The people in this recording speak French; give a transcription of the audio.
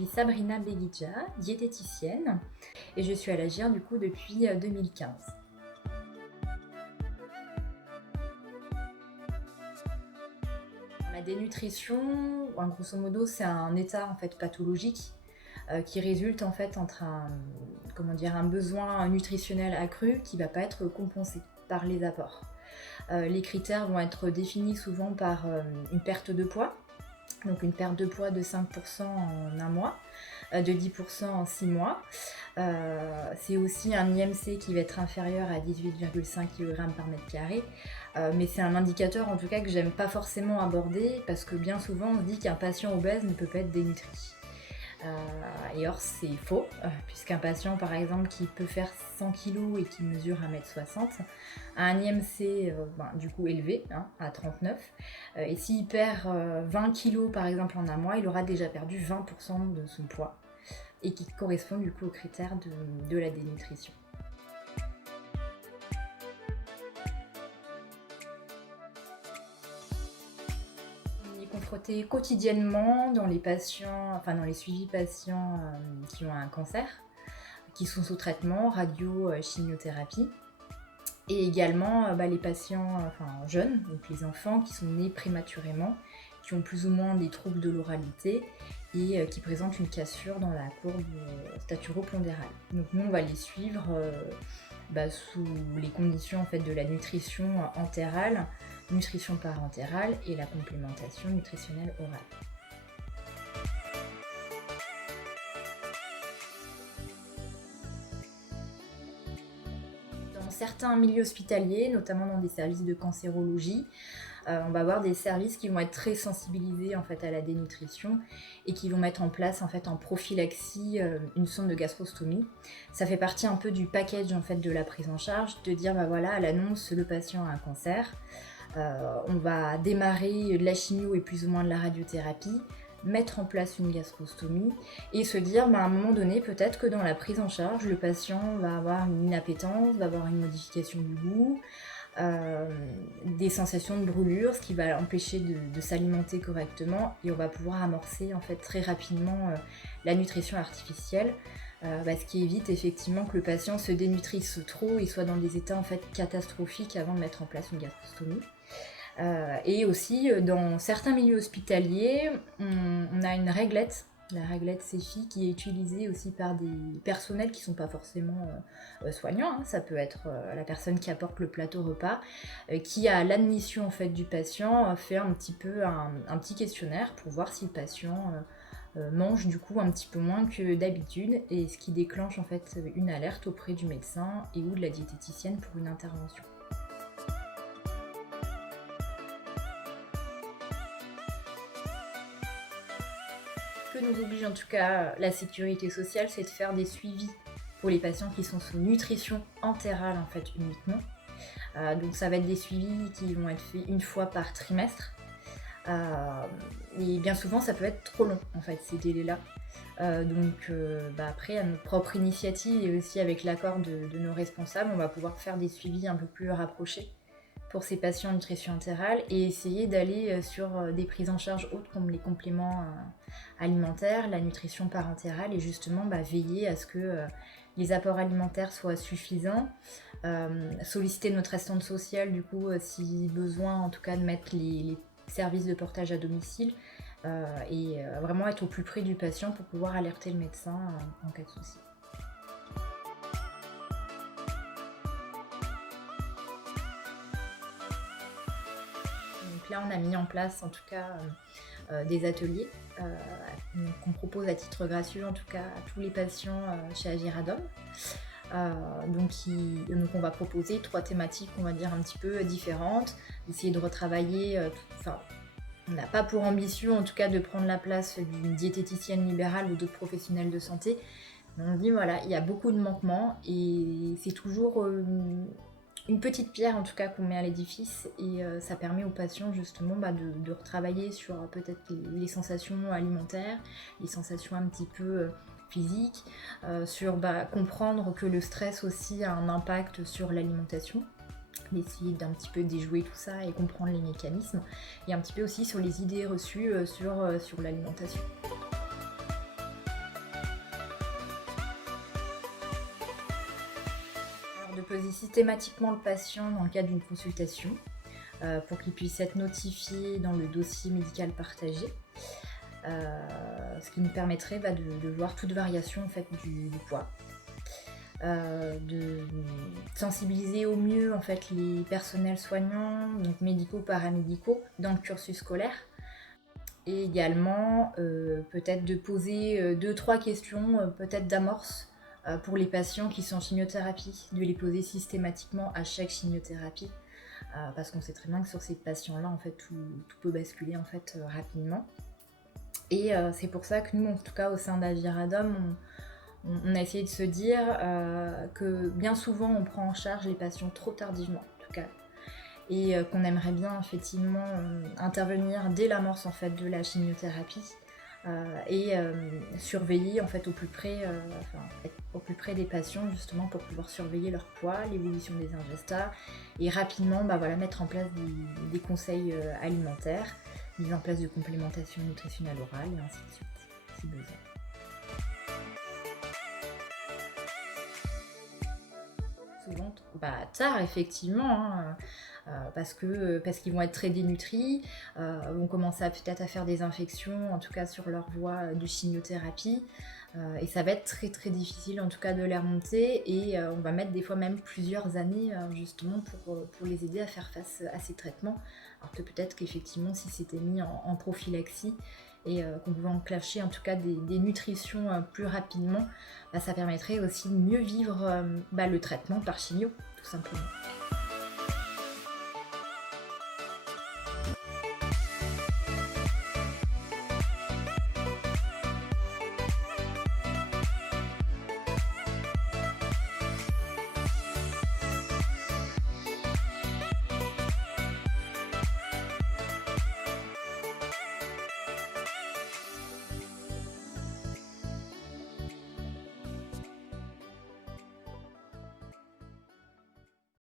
suis Sabrina Beguidja, diététicienne, et je suis à l'Agir du coup depuis 2015. La dénutrition, grosso modo, c'est un état en fait pathologique qui résulte en fait entre un besoin nutritionnel accru qui ne va pas être compensé par les apports. Les critères vont être définis souvent par une perte de poids, donc une perte de poids de 5% en un mois, de 10% en 6 mois. C'est aussi un IMC qui va être inférieur à 18,5 kg par mètre carré. Mais c'est un indicateur en tout cas que j'aime pas forcément aborder parce que bien souvent on se dit qu'un patient obèse ne peut pas être dénutri. Et or c'est faux, puisqu'un patient par exemple qui peut faire 100 kg et qui mesure 1m60 a un IMC du coup élevé, à 39, et s'il perd 20 kg par exemple en un mois, il aura déjà perdu 20% de son poids, et qui correspond du coup aux critères de la dénutrition. Confrontée quotidiennement dans les suivis patients qui ont un cancer, qui sont sous traitement, radio, chimiothérapie, et également les patients jeunes, donc les enfants qui sont nés prématurément, qui ont plus ou moins des troubles de l'oralité et qui présentent une cassure dans la courbe staturo-pondérale. Donc nous on va les suivre sous les conditions en fait, de la nutrition entérale, nutrition parentérale et la complémentation nutritionnelle orale. Dans certains milieux hospitaliers, notamment dans des services de cancérologie, on va avoir des services qui vont être très sensibilisés en fait, à la dénutrition et qui vont mettre en place en fait, en prophylaxie une sonde de gastrostomie. Ça fait partie un peu du package en fait, de la prise en charge, de dire à l'annonce le patient a un cancer, on va démarrer de la chimio et plus ou moins de la radiothérapie, mettre en place une gastrostomie et se dire à un moment donné peut-être que dans la prise en charge le patient va avoir une inappétence, va avoir une modification du goût, des sensations de brûlure, ce qui va l'empêcher de s'alimenter correctement, et on va pouvoir amorcer en fait très rapidement la nutrition artificielle, ce qui évite effectivement que le patient se dénutrisse trop et soit dans des états en fait catastrophiques avant de mettre en place une gastrostomie. Et aussi dans certains milieux hospitaliers, on a une réglette, la réglette CEFI, qui est utilisée aussi par des personnels qui ne sont pas forcément soignants. Ça peut être la personne qui apporte le plateau repas, qui à l'admission en fait, du patient fait un petit questionnaire pour voir si le patient mange du coup un petit peu moins que d'habitude, et ce qui déclenche en fait une alerte auprès du médecin et ou de la diététicienne pour une intervention. Ce que nous oblige en tout cas la sécurité sociale, c'est de faire des suivis pour les patients qui sont sous nutrition entérale en fait uniquement. Donc ça va être des suivis qui vont être faits une fois par trimestre. Et bien souvent ça peut être trop long en fait ces délais-là. Après à notre propre initiative et aussi avec l'accord de nos responsables, on va pouvoir faire des suivis un peu plus rapprochés pour ces patients en nutrition entérale et essayer d'aller sur des prises en charge autres comme les compléments alimentaires, la nutrition parentérale, et justement veiller à ce que les apports alimentaires soient suffisants, solliciter notre assistante sociale du coup si besoin en tout cas de mettre les services de portage à domicile et vraiment être au plus près du patient pour pouvoir alerter le médecin en cas de souci. Donc là on a mis en place en tout cas des ateliers qu'on propose à titre gratuit en tout cas à tous les patients chez Agiradom. Donc on va proposer 3 thématiques on va dire un petit peu différentes, essayer de retravailler on n'a pas pour ambition en tout cas de prendre la place d'une diététicienne libérale ou d'autres professionnels de santé, mais on se dit il y a beaucoup de manquements et c'est toujours une petite pierre en tout cas qu'on met à l'édifice, et ça permet aux patients justement de retravailler sur peut-être les sensations alimentaires, les sensations un petit peu physiques, sur comprendre que le stress aussi a un impact sur l'alimentation, d'essayer d'un petit peu déjouer tout ça et comprendre les mécanismes, et un petit peu aussi sur les idées reçues sur l'alimentation. déposer systématiquement le patient dans le cadre d'une consultation pour qu'il puisse être notifié dans le dossier médical partagé. Ce qui nous permettrait de voir toute variation en fait, du poids. De sensibiliser au mieux en fait, les personnels soignants, donc médicaux, paramédicaux, dans le cursus scolaire. Et également, peut-être de poser 2-3 questions, peut-être d'amorce, pour les patients qui sont en chimiothérapie, de les poser systématiquement à chaque chimiothérapie, parce qu'on sait très bien que sur ces patients-là, en fait, tout peut basculer en fait, rapidement. Et c'est pour ça que nous, en tout cas au sein d'Aviradom, on a essayé de se dire que bien souvent on prend en charge les patients trop tardivement, en tout cas, et qu'on aimerait bien effectivement intervenir dès l'amorce en fait de la chimiothérapie et surveiller en fait au plus près des patients justement pour pouvoir surveiller leur poids, l'évolution des ingestats et rapidement mettre en place des conseils alimentaires, mise en place de complémentation nutritionnelle orale et ainsi de suite si besoin. Souvent tard effectivement, parce qu'ils vont être très dénutris, vont commencer peut-être à faire des infections, en tout cas sur leur voie de chimiothérapie, et ça va être très très difficile en tout cas de les remonter, et on va mettre des fois même plusieurs années justement pour les aider à faire face à ces traitements, alors que peut-être qu'effectivement si c'était mis en prophylaxie et qu'on pouvait enclencher en tout cas des nutritions plus rapidement, ça permettrait aussi de mieux vivre le traitement par chimio, tout simplement.